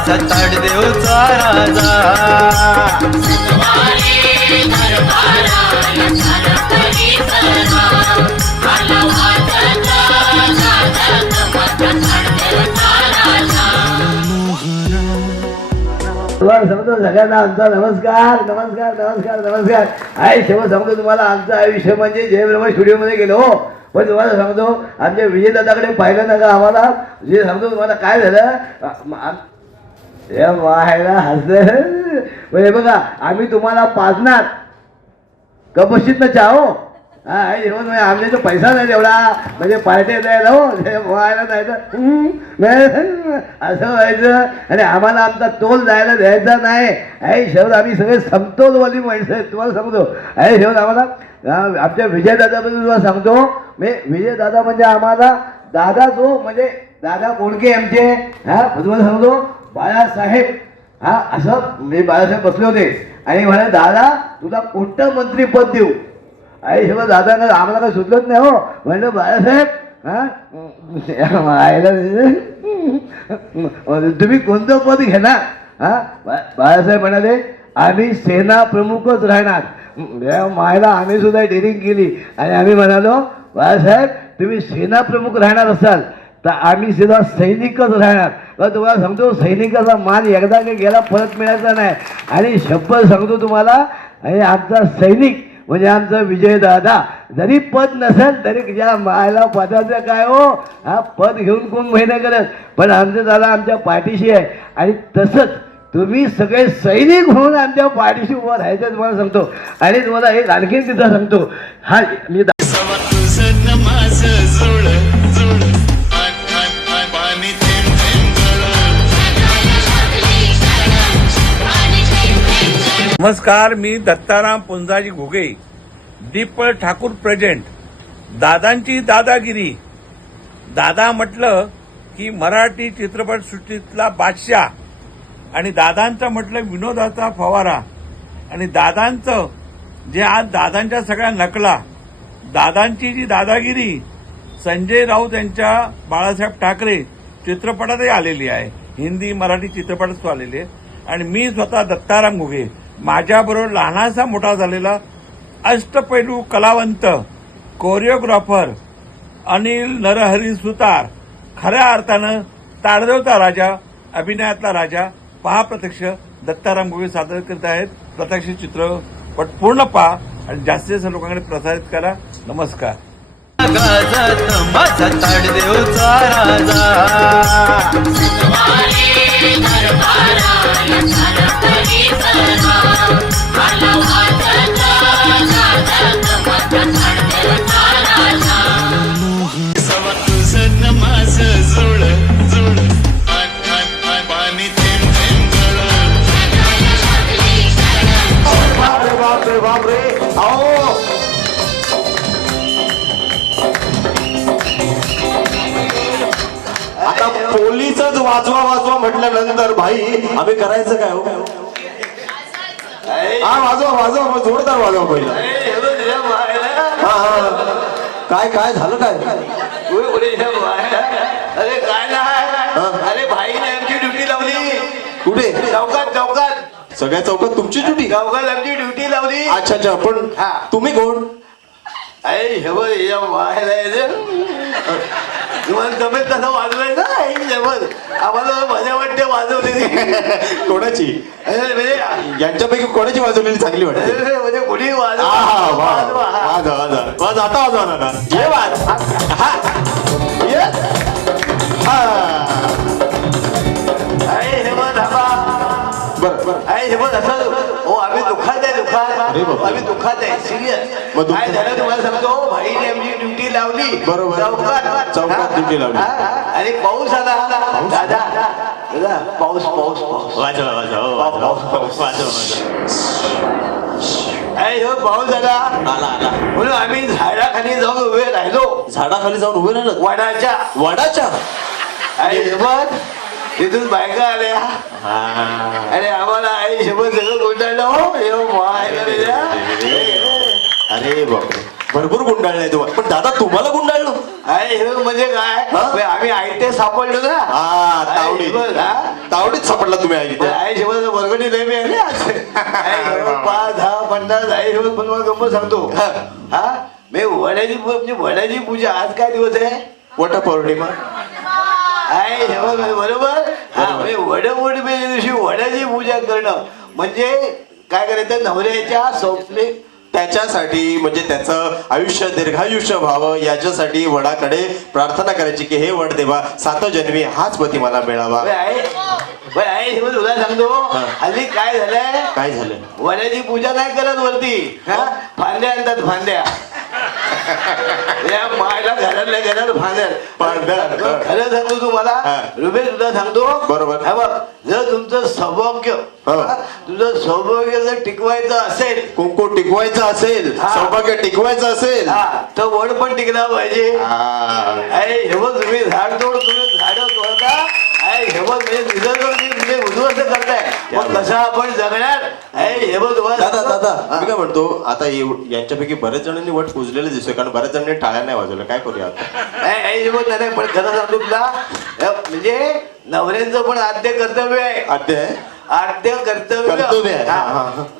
माझा ताडदेवचा राजा समजतो सगळ्यांना आमचा नमस्कार नमस्कार नमस्कार नमस्कार. आहे शेवट सांगतो तुम्हाला आमचं आयुष्य म्हणजे जयब्रह्मा स्टुडिओमध्ये गेलो हो. पण तुम्हाला सांगतो आमच्या विजयदादाकडे पाहिलं ना का आम्हाला जे सांगतो तुम्हाला काय झालं व्हायला हसलं म्हणजे बघा आम्ही तुम्हाला पाजणार कपशीत न चाहो हा आमच्या पैसा नाही तेवढा म्हणजे पार्टी द्यायला हो व्हायला जायचं असं व्हायचं आणि आम्हाला आमचा तोल जायला द्यायचा नाही. आहे शेवट आम्ही सगळे समतोलवाली माणसं आहेत तुम्हाला सांगतो. आहे शेवट आम्हाला आमच्या विजयदादाबद्दल तुम्हाला सांगतो मी विजयदादा म्हणजे आम्हाला दादा जो म्हणजे दादा कोणके आमचे हा तुम्हाला सांगतो बाळासाहेब हा असं म्हणजे बाळासाहेब बसले होते आणि म्हणे दादा तुला कोणतं मंत्रीपद देऊ. आई शेवट दादा आम्हाला काही सुचलंच नाही हो. म्हणलं बाळासाहेब तुम्ही कोणतं पद घेणार हा. बाळासाहेब म्हणाले आम्ही सेना प्रमुखच राहणार. मायला आम्ही सुद्धा डेअरिंग केली आणि आम्ही म्हणालो बाळासाहेब तुम्ही सेना प्रमुख राहणार असाल तर आम्ही सुद्धा सैनिकच राहणार. तुम्हाला सांगतो सैनिकाचा मान एकदा काही गेला परत मिळायचा नाही. आणि शपथ सांगतो तुम्हाला आणि आमचा सैनिक म्हणजे आमचा विजयदादा जरी पद नसेल तरी ज्या मायला पदाचं काय हो हा पद घेऊन कोण महिना करत पण आमचं दादा आमच्या पाठीशी आहे. आणि तसंच तुम्ही सगळे सैनिक म्हणून आमच्या पाठीशी उभं राहायचं तुम्हाला सांगतो. आणि तुम्हाला एक आणखीन तिथं सांगतो हा मी नमस्कार. मी दत्ताराम पुंजाजी घुगे दीपळ ठाकूर प्रेझेंट. दादांची दादागिरी. दादा म्हटलं की मराठी चित्रपटसृष्टीतला बादशाह आणि दादांचं म्हटलं विनोदाचा फवारा. आणि दादांचं जे आज दादांच्या सगळ्या नकला दादांची जी दादागिरी संजय राऊत यांच्या बाळासाहेब ठाकरे चित्रपटातही आलेली आहे. हिंदी मराठी चित्रपटात आलेली आहे. आणि मी स्वतः दत्ताराम घुगे माझ्याबरोबर लहानासा मोठा झालेला अष्टपैलू कलावंत कोरिओग्राफर अनिल नरहरी सुतार खऱ्या अर्थानं ताडदेवचा राजा अभिनयातला राजा पहा प्रत्यक्ष दत्ताराम घुगे सादर करत आहेत. प्रत्यक्ष चित्रपट पूर्ण पहा आणि जास्तीत जास्त लोकांकडे प्रसारित करा. नमस्कार. माझा ताडदेवचा राजा आता पोलीसच वाजवा वाजवा म्हटल्यानंतर भाई आम्ही करायचं काय हो. हा वाजवा वाजवा मग जोरदार वाजवा पहिला. हा काय काय झालं काय अरे काय नाही अरे भाईने आमची ड्युटी लावली. कुठे चौकात चौकात सगळ्या चौकात तुमची ड्युटी. चौकात आमची ड्युटी लावली. अच्छा अच्छा पण तुम्ही कोण अरे हे बघ व्हायला तुम्हाला जमेल तसं वाजवायचं आई जमत आम्हाला मजा वाटते वाजवलेली. कोणाची म्हणजे यांच्यापैकी कोणाची वाजवलेली चांगली वाटते म्हणजे कोणी वाज आता वाजवा ना ये वाज हे बघ धाबा बरं हे बघ असं हो आम्ही दुःखात आहे दुःखात आम्ही दुःखात आहे सिरियस. काय झालं तुम्हाला सांगतो भाईने आमची ड्युटी लावली. बरोबर चौकात ड्युटी लावली आणि पाऊस आला दादा पाऊस पाऊस पाऊस वाजवा वाजवा पाऊस पाऊस आला आला म्हणून आम्ही झाडाखाली जाऊन उभे राहिलो. झाडाखाली जाऊन उभे राहिलं वडाच्या आई शपथ तिथून बायका आल्या अरे आम्हाला आई शपथ सगळं गुंडाळलं हो. अरे बापरे भरपूर गुंडाळलंय तुम्हाला. पण दादा तुम्हाला गुंडाळलं आहे म्हणजे काय आम्ही आयटे सापडलो ना. तावडीत सापडला तुम्ही आई इथे. आई शेवट वर्गणी नाही मिळाली आज. आई शेवट 5, 10, 50 आई शेवट पण मला गंमत सांगतो. हा मी वडाची पूजा आज काय दिवस आहे? वटपौर्णिमा. आहे बरोबर. हा म्हणजे वडपौर्णिमेच्या दिवशी वडाची पूजा करणं म्हणजे काय करायचं? नवऱ्याच्या स्वप्ने त्याच्यासाठी म्हणजे त्याचं आयुष्य दीर्घायुष्य व्हावं याच्यासाठी वडाकडे प्रार्थना करायची की हे वड देवा 7 जन्मी हाच पती मला मिळावा. आहे तुला सांगतो हल्ली काय झालंय? काय झालं? वडाची पूजा नाही करत वरती. फांद्या आणतात फांद्या. या मायला घरातल्या घरात फांद्या. खरं सांगतो तुम्हाला रुपये सुद्धा सांगतो. बरोबर. हा बघ जर तुमचं सौभाग्य तुझं सौभाग्य जर टिकवायचं असेल, कुंकू टिकवायचं असेल, सौभाग्य टिकवायचं असेल तर वड पण टिकला पाहिजे. हे बघ तुम्ही झाडतोड तुम्ही झाडं तोडता. हे बघ म्हणजे निसर्ग म्हणजे उद्ध्वस्त करताय. मग कसं आपण जगणार? हे बघ दादा दादा मी काय म्हणतो आता यांच्यापैकी बरेच जणांनी वट पूजलेले दिसतोय कारण बऱ्याच जणांनी टाळ्या नाही वाजवल्या. काय करूया आता? हे बघ नाही पण खरं सांगतो तुला म्हणजे नवऱ्यांचं पण आद्य कर्तव्य आहे. आद्य कर्तव्य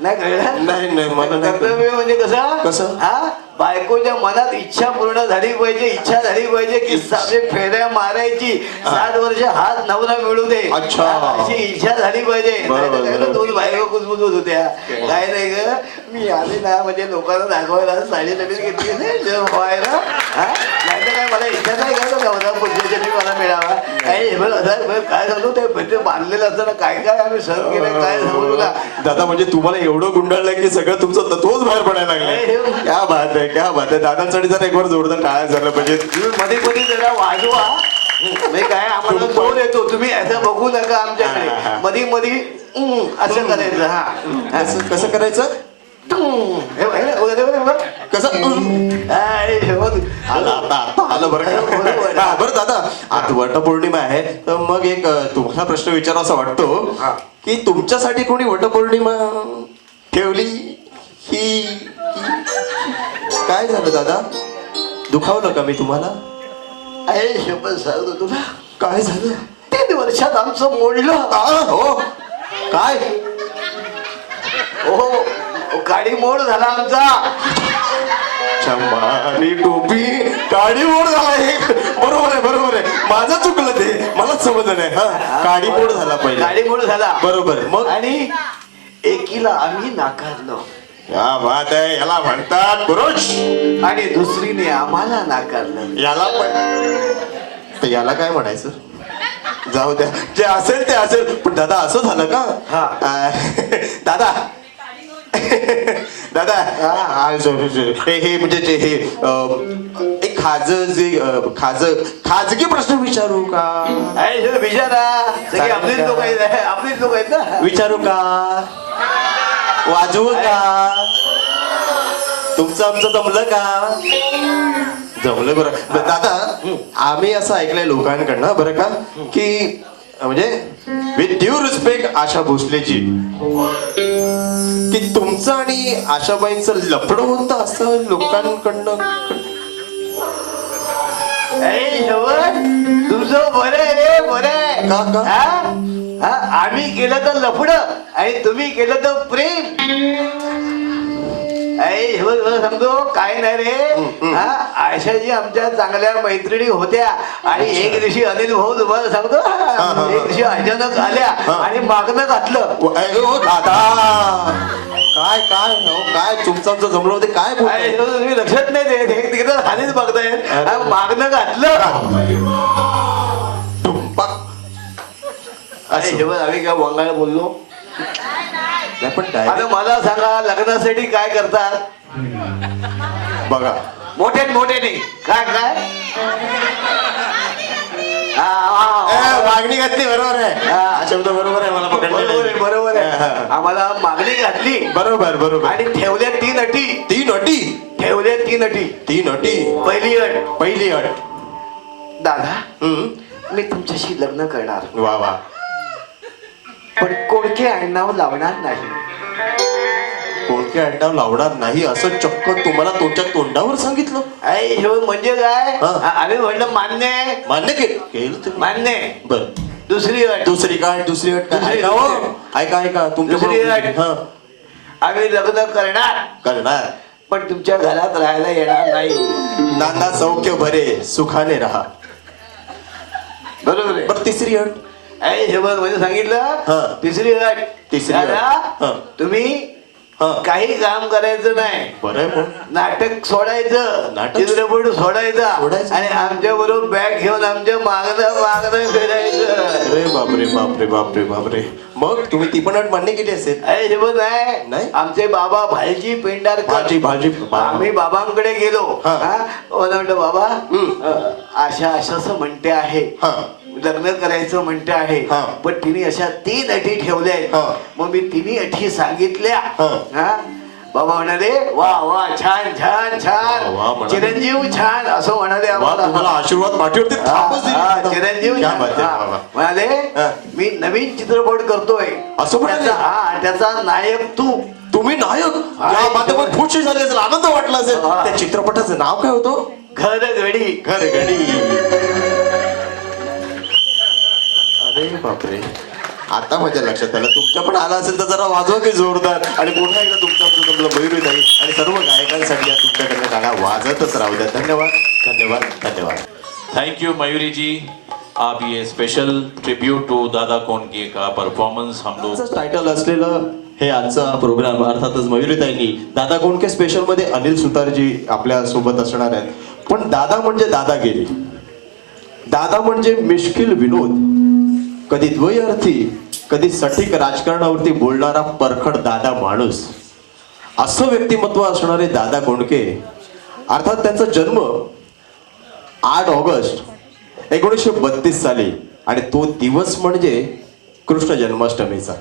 नाही कळलं? नाही मला कर्तव्य म्हणजे कसं? हा बायकोच्या मनात इच्छा पूर्ण झाली पाहिजे. इच्छा झाली पाहिजे की 7 फेऱ्या मारायची 7 वर्ष हात नवरा मिळू दे अशी इच्छा झाली पाहिजे. 2 बायको कुजबुजत होत्या. काय नाही ग मी आले ना म्हणजे लोकांना दाखवायला साडी नवीन घेतली नाही व्हायला. नाही तर काय मला इच्छा नाही का नवरा पुढच्या मला मिळावा. काय सांगतो ते बांधलेलं असताना काय काय आम्ही सहन केलं काय सांगू तुला. दादा म्हणजे तुम्हाला एवढं गुंडाळलंय की सगळं तुमचं तत्वच बाहेर पडायला लागलं. क्या बात आहे क्या बात आहे. दादांसाठी जरा एक वर जोरदार टाळ्या झालं पाहिजे. तुम्ही मध्ये मध्ये जरा वाजवा. म्हणजे काय आम्हाला जोर येतो. तुम्ही असं बघू नका आमच्याकडे. मध्ये मध्ये असं करायचं. हा कसं करायचं? कसं आलं बरं दादा आता वटपौर्णिमा आहे तर मग एक तुम्हाला प्रश्न विचारा असा वाटतो की तुमच्यासाठी कोणी वटपौर्णिमा ठेवली ही काय झालं दादा? दुखावलं का मी तुम्हाला? शपथ सांगतो तुला काय झालं? 3 वर्षात आमचं मोडलं. हो काय? हो गाडी मोड झाला आमचा. चंबारी टोपी काडी मोड झाला. बरोबर आहे माझं चुकलं ते मलाच समजलं नाही. हा काडी मोड झाला पहिले. गाडी मोड झाला बरोबर. मग आणि एकीला आम्ही नाकारलं. या बात आहे. याला म्हणतात पुरुष. आणि दुसरीने आम्हाला नाकारलं. याला पण तर याला काय म्हणायचं? जाऊ द्या जे असेल ते असेल. पण दादा असं झालं का? दादा दादा हे म्हणजे हे एक खाजगी प्रश्न विचारू का? विचारा. आपलीच लोक आहेत ना. विचारू का? वाजवू का? तुमचं आमचं जमलं का? जमलं बरं. दादा आम्ही असं ऐकलंय लोकांकडनं बरं का की म्हणजे विथ ड्यू रिस्पेक्ट आशा भोसलेची की तुमचं आणि आशाबाईंचं लफडं होतं असं लोकांकडनं. तुझं बरं आहे रे बरं आहे. आम्ही केलं तर लफडं आणि तुम्ही केलं तर प्रेम. सांगतो काय नाही रे. आशाजी आमच्या चांगल्या मैत्रिणी होत्या आणि एक दिवशी अनिल भाऊ तुम्हाला सांगतो एक दिवशी अचानक आल्या आणि मागणं घातलं. दादा काय काय काय तुमचं आमचं जमलं होते काय तुम्ही लक्षात नाही देत. खालीच बघताय. मागणं घातलं. आम्ही काय वंगाळ बोललो. आता मला सांगा लग्नासाठी काय करतात? बघा मोठ्याने काय काय मागणी घातली. बरोबर आहे. शब्द बरोबर आहे. मला बरोबर आहे. आम्हाला मागणी घातली. बरोबर आणि ठेवल्या 3 अटी. 3 अटी ठेवल्या 3 अटी. 3 अटी. पहिली अट दादा मी तुमच्याशी लग्न करणार. वा पण कोणते आडनाव लावणार नाही. कोणते आडनाव लावणार नाही असं चक्क तुम्हाला तुमच्या तोंडावर सांगितलं? म्हणजे काय? आम्ही म्हणलं मान्य केलं मान्य. बर दुसरी अट दुसरी काय दुसरी अट काय? दुसरी ऐका हो. अट. ऐका तुमच्या दुसरी अट. हा आम्ही लग्न करणार करणार पण तुमच्या घरात राहायला येणार नाही. नाना सौख्य भरे सुखाने राहा. बरोबर आहे. बरं तिसरी अट हे बघ म्हणजे हा. सांगितलं तिसरी अट. तिसरी अट. दादा, हा. तुम्ही हा. काही काम करायचं नाही. बरं आहे पण नाटक सोडायचं, नाटक? चित्रपट सोडायचा सोडायचं? आणि आमच्या बरोबर बॅग घेऊन आमच्या मागणं फिरायचं. अरे बापरे बापरे बापरे बापरे. मग तुम्ही ती पण अट मान्य केली असेल? हे बघ नाही? नाही आमचे बाबा भालजी पेंढारकर भाजी आम्ही बाबांकडे गेलो. हा. मला म्हटलं बाबा अशा असं म्हणते आहे, हा. लग्न करायचं म्हणते आहे, हा. पण तिने अशा 3 अटी ठेवल्या आहेत. हा. मग मी 3 अटी सांगितल्या. हा. हा. बाबा म्हणाले वा वा छान छान वा, वा छान म्हणाले. चिरंजीव छान असं म्हणाले वा, तुम्हाला आम्हाला. आशीर्वाद पाठीवरती थापच दिली. हा, चिरंजीव क्या छान. बात आहे, हा. वा, वा. म्हणाले हा. मी नवीन चित्रपट करतोय असं म्हणाले? त्याचा नायक तू. तुम्ही नायक हा, या बातेवर खुशी झाली असेल, आनंद वाटला असेल. हा. त्या चित्रपटाचं नाव काय होतं? घरगडी. घरगडी. अरे बापरे. आता माझ्या लक्षात आलं. तुमच्या पण आला असेल तर जरा वाजवा की जोरदार. आणि पुन्हा एकदा तुमचं जमलं मयुरी ताई आणि सर्व गायकांसाठी या तुमच्याकडे गाणं वाजतच राहू द्या. धन्यवाद धन्यवाद धन्यवाद. थैंक यू मयूरी जी, आप ये special tribute to Dada Kondke का परफॉर्मेंस हम लोग टायटल असलेलं हे आजचा प्रोग्राम अर्थातच मयुरीताईंनी दादा कोंडके स्पेशल मध्ये अनिल सुतारजी आपल्या सोबत असणार आहेत. पण दादा म्हणजे दादागिरी, दादा म्हणजे मिश्किल विनोद, कधी द्वयर्थी कधी सटीक राजकारणावरती बोलणारा परखड दादा माणूस, असं व्यक्तिमत्व असणारे दादा कोंडके. अर्थात त्यांचा जन्म 8 ऑगस्ट 1932 साली आणि तो दिवस म्हणजे कृष्ण जन्माष्टमीचा.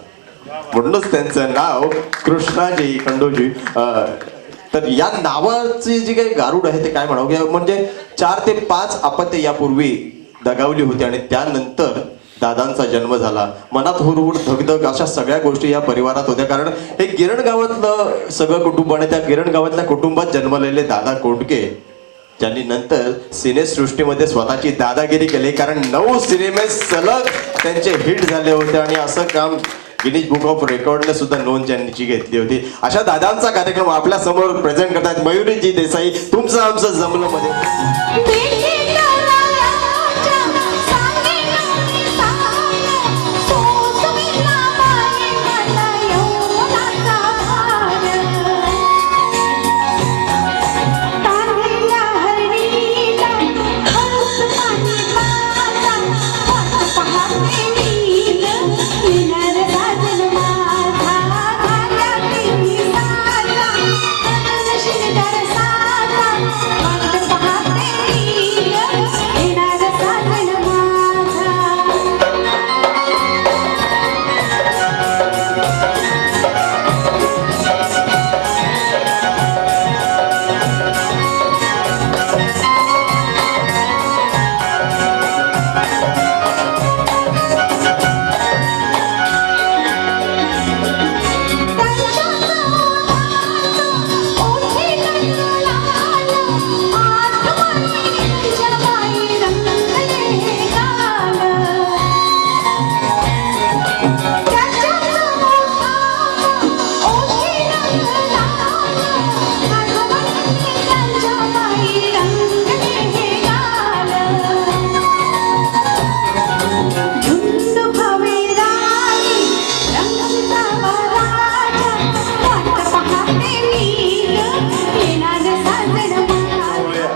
म्हणूनच त्यांचं नाव कृष्णाजी खंडोजी. तर या नावाची जी काही गारुड आहे ते काय म्हणावं, म्हणजे 4 ते 5 अपत्य यापूर्वी दगावली होती आणि त्यानंतर दादांचा जन्म झाला. मनात हुरहुर धगधग अशा सगळ्या गोष्टी या परिवारात होत्या. कारण हे गिरण गावातलं सगळं कुटुंब आणि त्या गिरण गावातल्या कुटुंबात जन्मलेले दादा कोंडके, ज्यांनी नंतर सिनेसृष्टीमध्ये स्वतःची दादागिरी केली. कारण 9 सिनेमे सलग त्यांचे हिट झाले होते आणि असं काम गिनीज बुक ऑफ रेकॉर्डने सुद्धा नोंद ज्यांची घेतली होती. अशा दादांचा कार्यक्रम आपल्या समोर प्रेझेंट करतायत मयुरीजी देसाई. तुमचं आमचं जमलं मध्ये.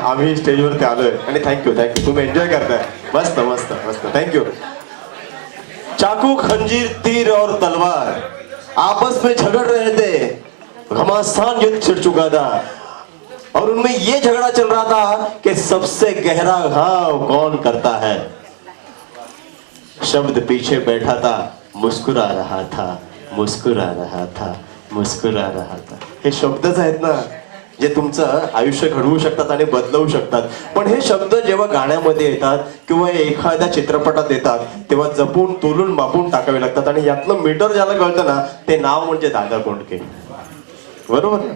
आम्ही स्टेजवरती आलोय आणि थँक्यू तुम्ही एन्जॉय करताय. मस्त मस्त मस्त थँक्यू. चाकू खंजीर तीर और तलवार आपस में झगड़ रहे थे, घमासान युद्ध छिड़ चुका था और उनमें ये झगड़ा चल रहा था कि सबसे गहरा घाव कौन करता है. शब्द पीछे बैठा था, मुस्कुरा रहा था, मुस्कुरा रहा था, मुस्कुरा रहा था. हे शब्दच आहेत ना जे तुमचं आयुष्य घडवू शकतात आणि बदलवू शकतात. पण हे शब्द जेव्हा गाण्यामध्ये येतात किंवा एखाद्या चित्रपटात येतात तेव्हा जपून तोलून मापून टाकावे लागतात. आणि यातलं मीटर ज्याला कळतं ना ते नाव म्हणजे दादा कोंडके. बरोबर ना.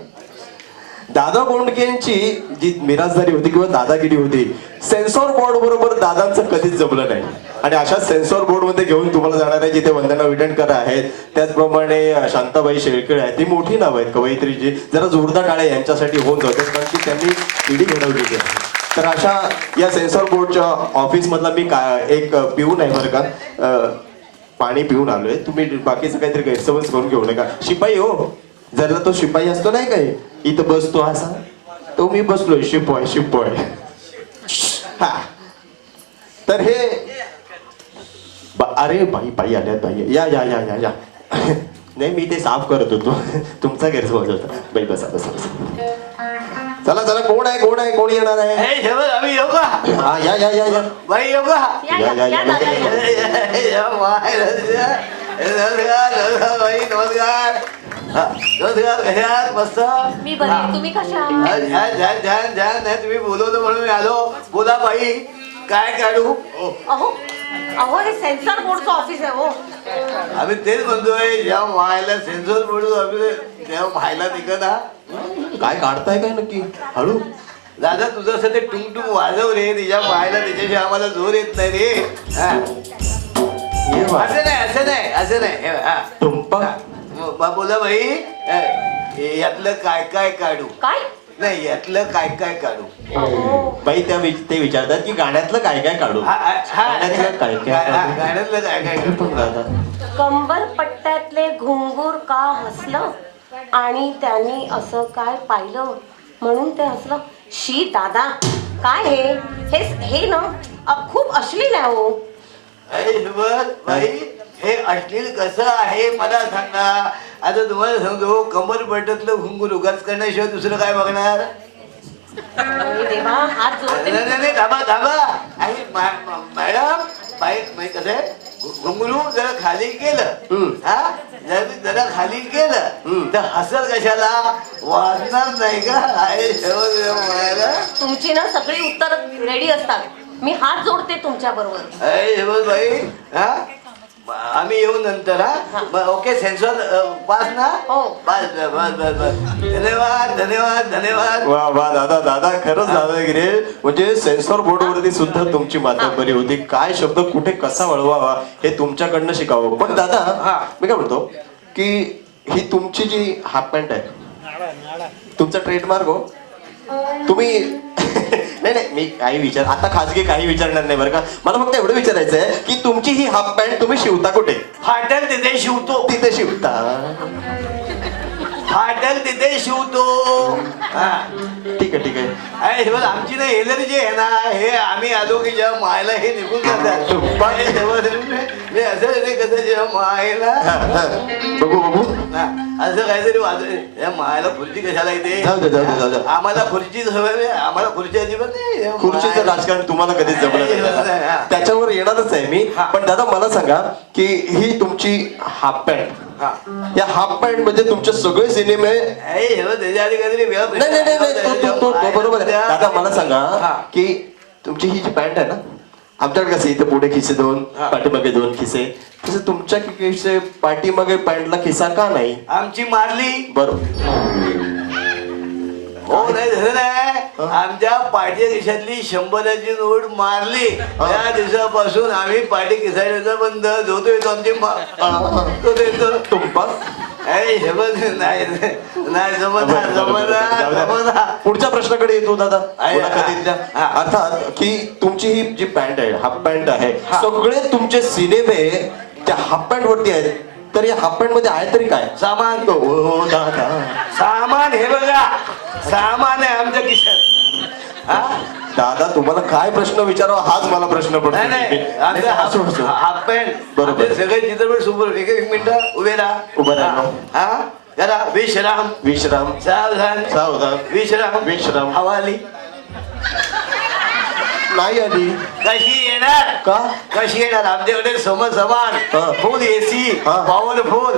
दादा कोंडकेंची जी मिराजदारी होती किंवा दादागिरी होती सेन्सॉर बोर्ड बरोबर दादांचं कधीच जमलं नाही. आणि अशा सेन्सॉर बोर्ड मध्ये घेऊन तुम्हाला जाणार आहे जिथे वंदना विटणकर आहेत, त्याचप्रमाणे शांताबाई शेळके आहेत, ती मोठी नाव आहेत कवयित्रीची. जरा जोरदार टाळ्या यांच्यासाठी होऊन जाते कारण की त्यांनी पिढी घडवलेली आहे. तर अशा या सेन्सॉर बोर्डच्या ऑफिस मधला मी एक पिऊन आहे बरं का, पाणी पिऊन आलोय. तुम्ही बाकीचं काहीतरी गैरसमज करून घेऊ नका. शिपाई हो, जरा तो शिपाई असतो नाही काय इथं बसतो असा, तो मी बसलोय शिपाई शिपाई. हा तर हे अरे बाई बाई आल्यात बाई, या या या या या. नाही मी ते साफ करत होतो, तुमचा गैरसमज होता. बाई बसा बसा बसा. चला चला, कोण आहे कोण आहे, कोण येणार आहे? हे ठेव, आम्ही येऊ का? हा या या या या बाई येऊ का? या या या बाई नमस्कार. नमस्कार, कशात? मस्त. मी बरी आहे. तुम्ही कशा आहात? ध्यान नाही, तुम्ही बोलवतो म्हणून मी आलो. बोला बाई, काय काढू? अहो अहो हे सेन्सर बोर्डचं ऑफिस आहे हो. आम्ही तेच म्हणतोय, जेव्हा व्हायला सेन्सर बोलू आम्ही तेव्हा व्हायला निघा. काय काढताय काय नक्की? हळू. दादा तुझं असं ते टुंग टुंग वाजव रे, तिच्या व्हायला त्याच्याशी आम्हाला जोर येत नाही रे. हा. ये वा. असं नाही असं नाही असं नाही. हे, हा. टुंपा. बोला बाई, यातलं काय काय काढू? काय नाही, यातलं काय काय काढू? अहो बाई ते विचारतात की गाण्यातलं काय काय काढू. गाण्यातलं काय काय काढू? गाण्यातलं काय काय काढू? पण दादा कंबर पट्ट्यातले घुंगूर का हसलं आणि त्यांनी असं काय पाहिलं म्हणून ते हसलं. शी दादा, काय हे ना खूप अश्लील आहे हो. बाई, हे अश्लील कसं आहे मला सांगा. आता तुम्हाला सांगतो, कंबर पट्ट्यातलं घुंगूर उगाच करण्याशिवाय दुसरं काय बघणार? अरे देवा, हात जोडते. नाही, थांबा थांबा. मॅडम बाई कसं आहे, घुंगरू जरा खाली केलं, हा जरा खाली केलं तर हसल कशाला? वाजणार नाही का? तुमची ना सगळी उत्तर रेडी असतात. मी हात जोडते तुमच्या बरोबर. बाई, हा आम्ही येऊ नंतर. हा ओके, सेन्सॉर पास ना? हो. बस बस बस बस. धन्यवाद धन्यवाद धन्यवाद. वा वा दादा दादा, खरंच दादागिरी. म्हणजे सेन्सॉर बोर्ड वरती सुद्धा तुमची मातब्बरी होती. काय शब्द कुठे कसा वळवावा हे तुमच्याकडनं शिकावं. पण दादा मी काय म्हणतो की ही तुमची जी हाफ पॅन्ट आहे, तुमचा ट्रेडमार्क हो. तुम्ही नाही नाही, मी काही आता खासगी काही विचारणार नाही बरं का. मला फक्त एवढं विचारायचं आहे की तुमची ही हाफ पॅन्ट तुम्ही शिवता कुठे? फाटल तिथे शिवतो. तिथे शिवता? फाटल तिथे शिवतो. ठीक आहे ठीक आहे. हे बघ, आमची ना एलर्जी आहे ना, हे आम्ही आलो की जेव्हा मायला हे निघून जातात. मी असं कसं जेव्हा मायला बघू बघू. असं काहीतरी या मायला खुर्ची कशाला येते? जाऊ दे जाऊ दे जाऊ दे. आम्हाला खुर्ची सवय नाही, आम्हाला खुर्ची अजिबात नाही. खुर्चीचं राजकारण तुम्हाला कधीच जमलं नाही. त्याच्यावर येणारच आहे मी. पण दादा मला सांगा की ही तुमची हाफ पॅन्ट, या हाफ पॅन्ट मध्ये तुमचे सगळे सिनेमे त्याच्या आधी काहीतरी वेळ. नाही नाही नाही, तो बरोबर आहे. दादा मला सांगा की तुमची ही जी पॅन्ट आहे ना, आमच्याकडे कसं इथे पुढे खिसे दोन, पाठीमागे दोन खिसे, तसं तुमच्या खिसे पाठीमागे पॅन्टला खिसा का नाही? आमची मारली. बरोबर. हो नाही झालं नाही. आमच्या पाठी खिशातली 100ची नोट मारली. त्या दिवसापासून आम्ही पाठी खिसायला बंद धोतोय. तो आमची टुंपा. पुढच्या प्रश्नाकडे येतो दादा. अर्थात की तुमची ही जी पॅन्ट आहे, हाफ पॅन्ट आहे, सगळे तुमचे सिनेमे त्या हाफ पॅन्ट वरती आहेत. तर या हाफ पॅन्ट मध्ये आहे तरी काय सामान? दादा सामान हे बघा, सामान आहे आमच्या खिशात. दादा तुम्हाला काय प्रश्न विचारावा हाच मला प्रश्न पडतो. नाही आमचा हाफ पॅन्ट बरोबर. सगळे चित्रपट सुपर. एक मिनिट उभे राहा. उभं राहा. हा जरा विश्राम विश्राम. सावधान सावधान. विश्राम विश्राम. हवाली नाही आली कशी येणार? का? कशी येणार? आमच्याकडे समान फुल एसी, पॉवरफुल.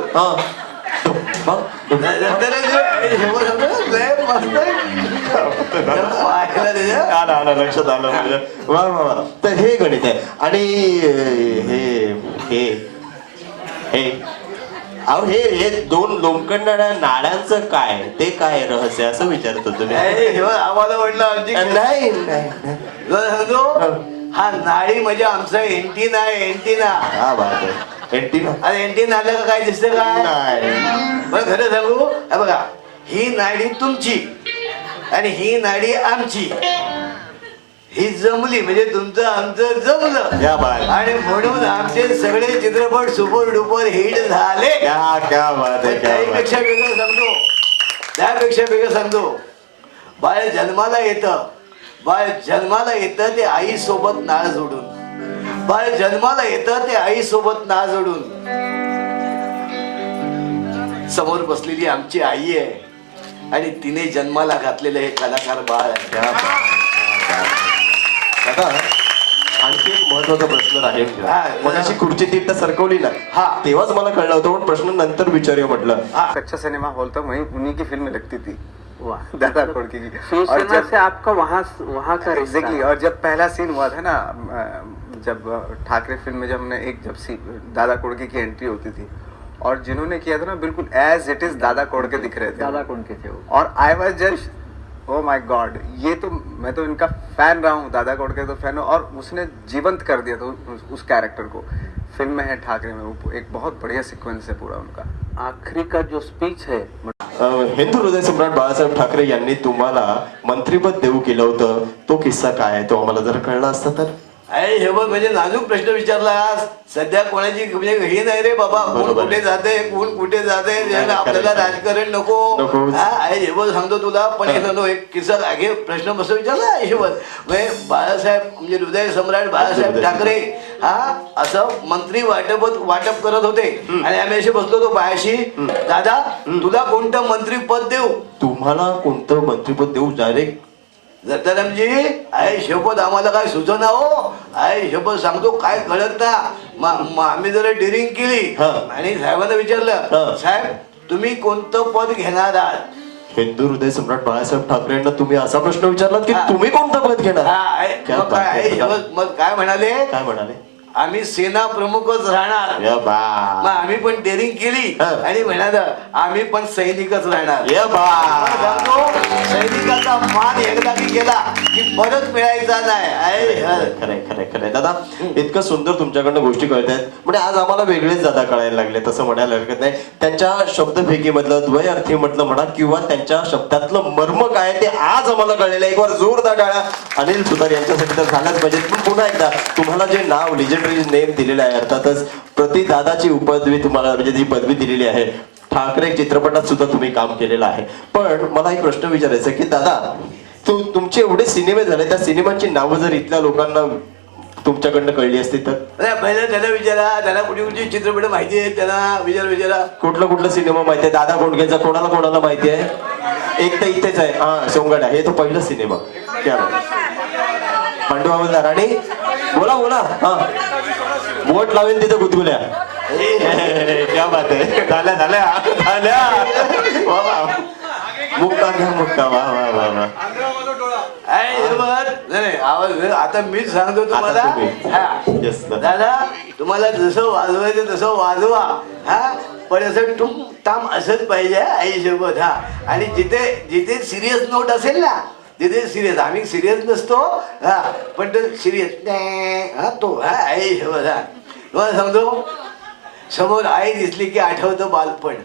लक्षात आलं. वा वा वा. तर हे गणित आहे. आणि हे हे हे अहो हे दोन लोंबकळणाऱ्या नाड्यांचं काय ते काय रहस्य असं विचारतो तुम्ही? आम्हाला म्हटलं आमची नाही नाही तुला सांगतो हा नाडी म्हणजे आमचा एंटीना आहे एंटीना. हा बात आहे एंटीना. अरे एंटीना आलं का काय दिसतं काय? नाही पण खरं सांगू हे बघा ही नाडी तुमची आणि ही नाडी आमची ही जमली म्हणजे तुमचं आमचं जमलं क्या बात. आणि म्हणून आमचे सगळे चित्रपट सुपर डुपर हिट झाले. क्या बात आहे क्या बात. त्यापेक्षा वेगळं सांगतो बाळ जन्माला येतं ते आई सोबत नाळ जोडून. बाळ जन्माला येतं ते आई सोबत नाळ जोडून. समोर बसलेली आमची आई आहे आणि तिने जन्माला घातलेलं हे कलाकार बाळ आहे. क्या बात. आता आणखी एक महत्वाचा प्रश्न राहील. मग अशी खुर्ची तिथं सरकवली ना हा. तेव्हाच मला कळलं होतं पण प्रश्न नंतर विचारूया म्हटलं. अच्छा सिनेमा हॉल था वहीं उन्हीं की फिल्म लगती थी दादा कोडके की. शिवसेना से आपका वहाँ का एग्जैक्टली. और जब पहला सीन हुआ था ना जब ठाकरे फिल्म में जब हमने दादा कोडके की एंट्री होती थी और जिन्होंने किया था ना बिल्कुल एज इट इज दादा कोडके दिख रहे थे. दादा कौन के थे वो? और I was just oh my God ये तो मैं तो इनका फैन रहा हूँ. दादा कोडके तो फैन हूँ और उसने जीवंत कर दिया था उस कैरेक्टर को. फिल्म में है ठाकरे में वो एक बहुत बढ़िया सीक्वेंस है पूरा उनका. आखिरी का जो स्पीच है हिंदू हृदय सम्राट बाळासाहेब ठाकरे यांनी तुम्हाला मंत्रिपद देऊ केलं होतं तो किस्सा काय आहे तो आम्हाला जर कळला असता तर. अरे हे बघ म्हणजे नाजूक प्रश्न विचारलास. सध्या कोणाची म्हणजे हे नाही रे बाबा कोण बरोबर. कुठे जाते कोण कुठे जाते त्याला आपल्याला राजकारण नको. हे बघ सांगतो तुला पण हे सांगतो एक किस्सा आगे प्रश्न कसं विचारला हे बघ म्हणजे बाळासाहेब म्हणजे हृदय सम्राट बाळासाहेब ठाकरे हा असं मंत्री वाटप करत होते आणि आम्ही असे बसलो होतो पायाशी. दादा तुला कोणतं मंत्रीपद देऊ? तुम्हाला कोणतं मंत्रिपद देऊ डायरेक्ट दत्तारामजी आई शपथ आम्हाला काय सुचना हो. आई शपथ सांगतो काय कळत ना आम्ही जरा डिरिंग केली आणि साहेबांना विचारलं साहेब तुम्ही कोणतं पद घेणार आहात? हिंदू हृदय सम्राट बाळासाहेब ठाकरेंना तुम्ही असा प्रश्न विचारलात की तुम्ही कोणतं पद घेणार. मग काय म्हणाले आम्ही सेना प्रमुखच राहणार. मग आम्ही पण डेअरिंग केली आणि म्हणाल आम्ही पण सैनिकच राहणार. सैनिकाचा मान एकदा की गेला की परत मिळायचा नाही. खरंय खरंय खरंय दादा इतकं सुंदर तुमच्याकडनं गोष्टी कळत आहेत म्हणजे आज आम्हाला वेगळेच दादा कळायला लागले तसं म्हणायला हरकत नाही. त्यांच्या शब्दफेकीमधलं द्वयार्थी म्हटलं म्हणा किंवा त्यांच्या शब्दातलं मर्म काय ते आज आम्हाला कळलेलं आहे. एक वार जोरदार टाळ्या अनिल सुतार यांच्यासाठी तर झाल्याच पाहिजे. पण पुन्हा एकदा तुम्हाला जे नाव लिजेंडरी नेम दिलेलं आहे अर्थातच प्रति दादाची उपपदवी तुम्हाला म्हणजे जी पदवी दिलेली आहे. ठाकरे चित्रपटात सुद्धा तुम्ही काम केलेलं आहे. पण मला एक प्रश्न विचारायचा की दादा तुमचे एवढे सिनेमे झाले त्या सिनेमांची नावं जर इथल्या लोकांना तुमच्याकडनं कळली असती तर. पहिलं त्याला विचारा त्याला कुठे कुठची चित्रपट माहिती आहे त्याला विचारा. कुठला सिनेमा माहिती आहे दादा कोंडकेचा कोणाला माहिती आहे? एक तर इथेच आहे हा सोंगड आहे तो पहिला सिनेमा. क्या पांडू हवालदार आणि बोला हा बोट लावेन तिथे गुदगुल्या. क्या बात आहे. झाल्या मुक्ता वा आवाज आता मीच सांगतो तुम्हाला दादा तुम्हाला जसं वाजवायचं तसं वाजवा हा पण असं टुम ताम असंच पाहिजे आई सोबत हा. आणि जिथे सिरियस नोट असेल ना तिथे सिरियस आम्ही सिरियस नसतो हा पण तो सिरियस हा तो हा आई सोबत हा. तुम्हाला सांगतो समोर आई दिसली की आठवतं बालपण.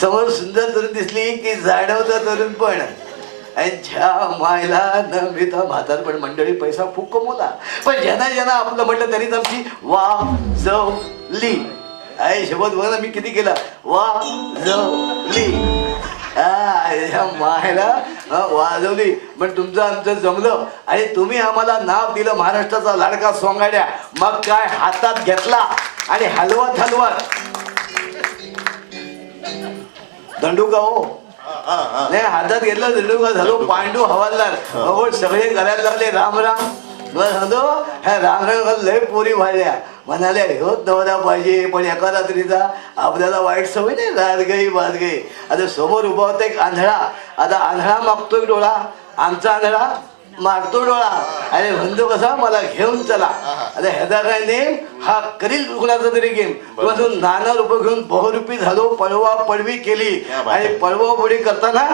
समोर सुंदर तरुण दिसली की जाणवतं तरुणपण. मायला न मिळता म्हातारपण. मंडळी पैसा खूप कमवला पण ज्यांना आपलं म्हटलं तरीच आमची वाजवली. आई शपथ बघा ना मी किती केला वाजवली. मायला वाजवली पण तुमचं आमचं जमलं आणि तुम्ही आम्हाला नाव दिलं महाराष्ट्राचा लाडका सोंगाड्या. मग काय हातात घेतला आणि हलवत दंडुका हो नाही हातात घेतलं दंडुका झालो पांडू हवालदार. सगळे करायला लागले राम सांगतो ह्या रामराम लय पोरी भाजल्या म्हणाल्या ह्योच नवरा पाहिजे पण एका रात्रीचा आपल्याला वाईट सवय नाही रात गई. आता समोर उभा होता एक आंधळा. आता आंधळा मागतोय डोळा आमचा आंधळा मारतो डोळा. अरे म्हणतो कसा मला घेऊन चला. अरे ह्याचा काय नेम हा करील कुणाचा तरी गेम. तुझून नाना रुपये घेऊन बहुरूपी झालो, पळवा पळवी केली. आणि पळवा पळवी करताना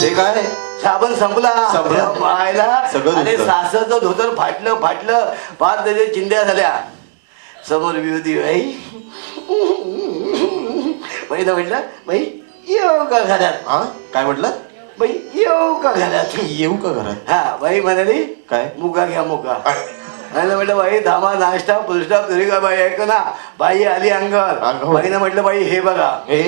ते काय साबण संपला संपला. पाहायला. सगळं आणि धुतलं. सासरचं धोतर फाटलं फार त्याच्या चिंध्या झाल्या. समोर विरोधी बाई बाईला म्हटलं बाई येऊ का घरात. हा काय म्हटलं बाई येऊ का घरात. येऊ का घरात. हा बाई म्हणाली काय? मुका घ्या मुका. म्हटलं बाई धामा नाश्ता पुलस्टॉप तरी का बाई ऐक ना. बाई आली अंगावर. बाईनं म्हटलं बाई हे बघा हे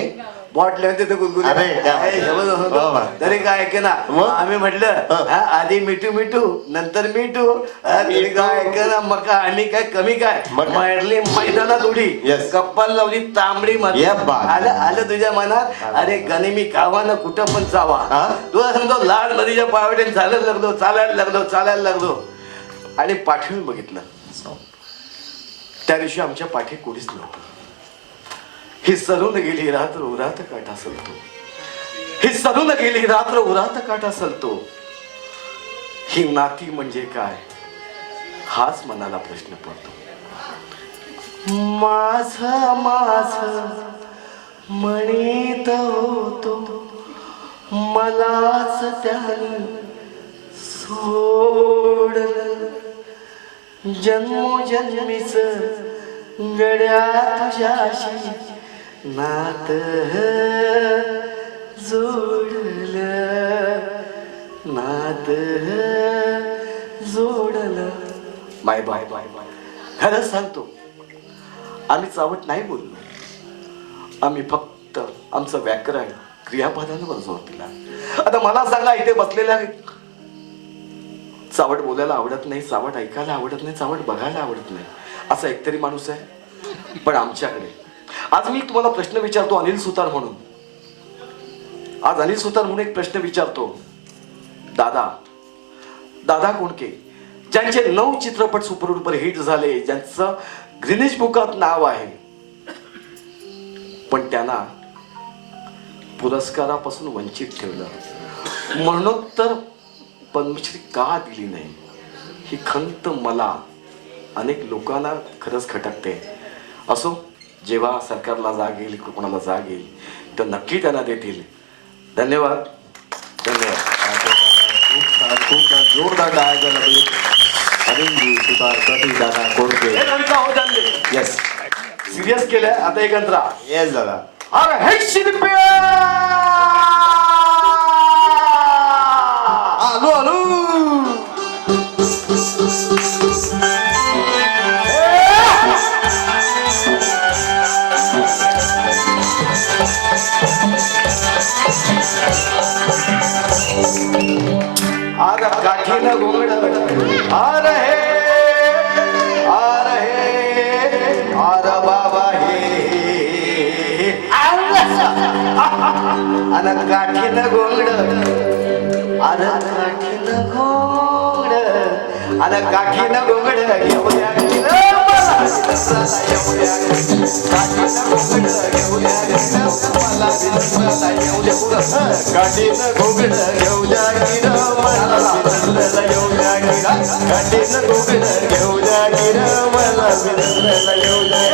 बॉटल तिथे गुदगुली. अरे, क्या बात. हे शब्द होतो. वा, वा. तरी काय ऐक ना. मग? आम्ही म्हटलं हा, आधी मिठू नंतर मिठू. हा, तरी काय ऐक ना. मका आम्ही काय कमी काय मका. मारली मैदानात उडी. Yes. कप्पाल लावली तांबडी मारली. या बात. आलं तुझ्या मनात. अरे गणे मी कावा ना कुठं पण चावा. हा? तुला सांगतो लाड नदीच्या पावट्याने चालायला लागलो आणि पाठवून बघितलं. त्या दिवशी आमच्या पाठी कोणीच नव्हतं. ही सरून गेली रात्र उरात काटा सलतो. ही सरून गेली रात्र उरात काटा सलतो. ही नाती म्हणजे काय हाच मनाला प्रश्न पडतो. माझ म्हणीत होतो मलाच त्याने सोडलं. जन्मोजन्मीच गड्या तुझ्याशी नात जोडलं. नात जोडलं. Bye bye bye bye. खरंच सांगतो आम्ही चावट नाही बोललो. आम्ही फक्त आमचं व्याकरण क्रियापदांवर जोर दिला. आता मला सांगा इथे बसलेल्या चावट बोलायला आवडत नाही, चावट ऐकायला आवडत नाही, चावट बघायला आवडत नाही असा एकतरी माणूस आहे. पण आमच्याकडे आज मी तुम्हाला प्रश्न विचारतो अनिल सुतार म्हणून. आज अनिल सुतार म्हणून एक प्रश्न विचारतो. दादा कोंडके ज्यांचे 9 चित्रपट सुपरडुपर हिट झाले, ज्यांचं ग्रीनिश बुकात नाव आहे, पण त्यांना पुरस्कारापासून वंचित ठेवलं. म्हणून तर पद्मश्री का दिली नाही ही खंत मला अनेक लोकांना खरंच खटकते. असो, जेव्हा सरकारला जाग येईल, कोणाला जाग येईल तर नक्की त्यांना देतील. धन्यवाद. खूप छान जोरदार डायलॉग झाला अनिल सुतार कटी दादा कोंडके. येस सिरियस केलंय आता एक अंतरा. येस दादा. अरे हे शिल्पी आलो आर काठीनं घोंगड आर बाबा हे अन काठीनं घोंगड अन काठीनं घोंगड घेऊया काठीनं घोगड घेऊ द्या गिर मला विसरलेला येऊ द्या गिरा. काठीनं घोगड घेऊ द्या गिर मला विसरलेला येऊ द्या.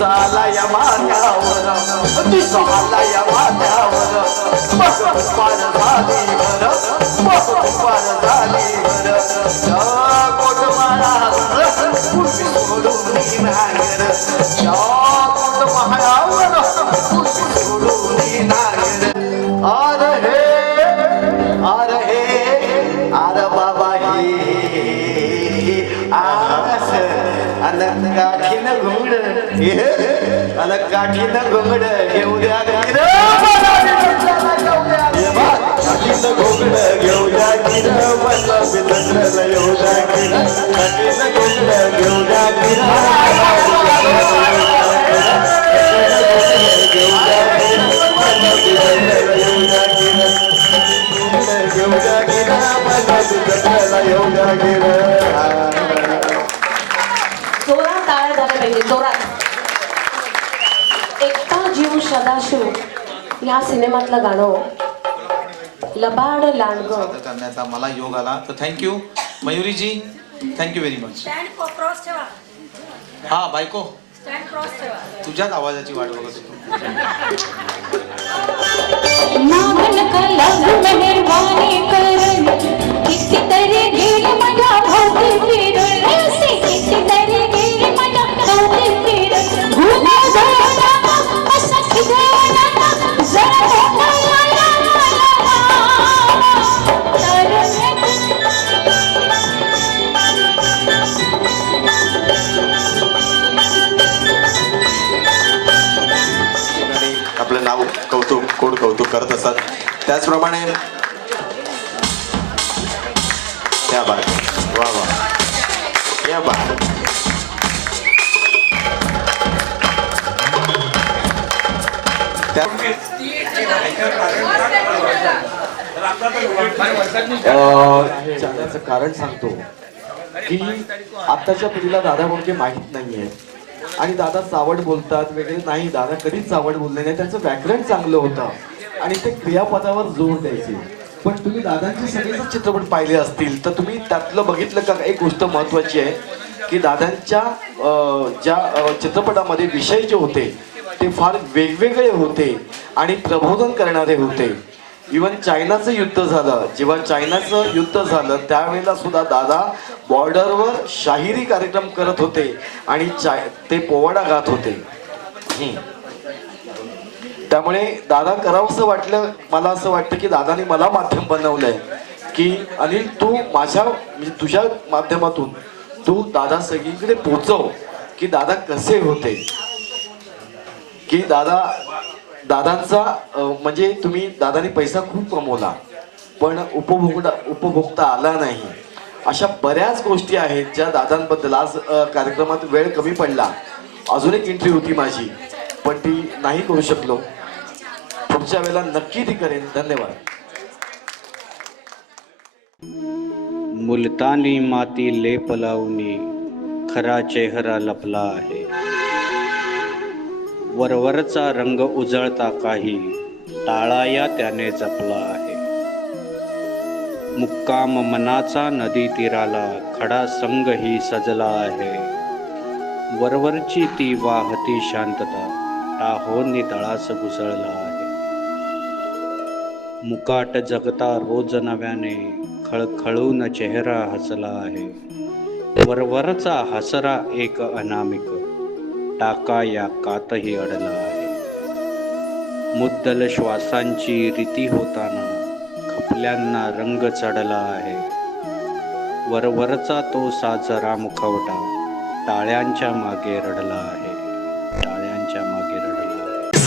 साला या माथ्यावर साला या माथ्यावर पार झाली भर कोटमाळा सोडून नागर कोटमाळावर सोडून नागर. आर बाबा हे आस अन काठीनं घुंगड अन काठीनं घुंगड घेऊ द्या गिर. काठीनं घोगड घेऊ द्या गिर मला विसरलेला येऊ द्या गिर. काठीनं घोगड घेऊ द्या गिर जोरात टाळ्या सदाशिव ह्या सिनेमातलं गाणं लबाड लांडग करण्याचा मला योग आला, तर थँक्यू मयुरीजी, थँक्यू व्हेरी मच. हा बायको, तुझ्याच आवाजाची वाट बघत होतो. आपलं नाव कौतुक कोड कौतुक करत असतात. त्याचप्रमाणे क्या बात, वा वा, क्या बात. जाण्याचं कारण सांगतो की आत्ताच्या पिढीला दादा कोणते माहीत नाहीये आणि दादा चावट बोलतात वगैरे नाही. दादा कधीच चावट बोलले नाही. त्यांचं व्याकरण चांगलं होतं आणि ते क्रियापदावर जोर द्यायचे. पण तुम्ही दादांचे सगळेच चित्रपट पाहिले असतील तर तुम्ही त्यातलं बघितलं का? एक गोष्ट महत्वाची आहे की दादांच्या ज्या चित्रपटामध्ये विषय जे होते ते फार वेगवेगळे होते आणि प्रबोधन करणारे होते. इवन चायनाचं युद्ध झालं, जेव्हा चायनाचं युद्ध झालं त्यावेळेला सुद्धा दादा बॉर्डरवर शाहिरी कार्यक्रम करत होते आणि ते पोवाडा गात होते. त्यामुळे दादा करावंसं वाटलं. मला असं वाटतं की दादाने मला माध्यम बनवलंय की अनिल तू माझ्या म्हणजे तुझ्या माध्यमातून तू दादा सगळीकडे पोचव की दादा कसे होते, की दादांचा म्हणजे तुम्ही दादाने पैसा खूप कमवला पण उपभोगता आला नाही. अशा बऱ्याच गोष्टी आहेत ज्या दादांबद्दल. आज कार्यक्रमात वेळ कमी पडला, अजून एक एंट्री होती माझी पण ती नाही करू शकलो. पुढच्या वेळेला नक्की ती करेन. धन्यवाद. मुलतानी माती लेप लावणी खरा चेहरा लपला आहे. वरवरचा रंग उजळता काही टाळाया त्याने जपला आहे. मुक्काम मनाचा नदी तीराला खडा संग ही सजला आहे. वरवरची ती वाहती शांतता टाहोनी तळास घुसळला आहे. मुकाट जगता रोज नव्याने खळखळून चेहरा हसला आहे. वरवरचा हसरा एक अनामिक टाका या कातही अडला आहे. मुद्दल श्वासांची रीती होताना खपल्यांना रंग चढला आहे. वरवरचा तो साजरा मुखवटा टाळ्यांच्या मागे रडला आहे. टाळ्यांच्या मागे रडला आहे.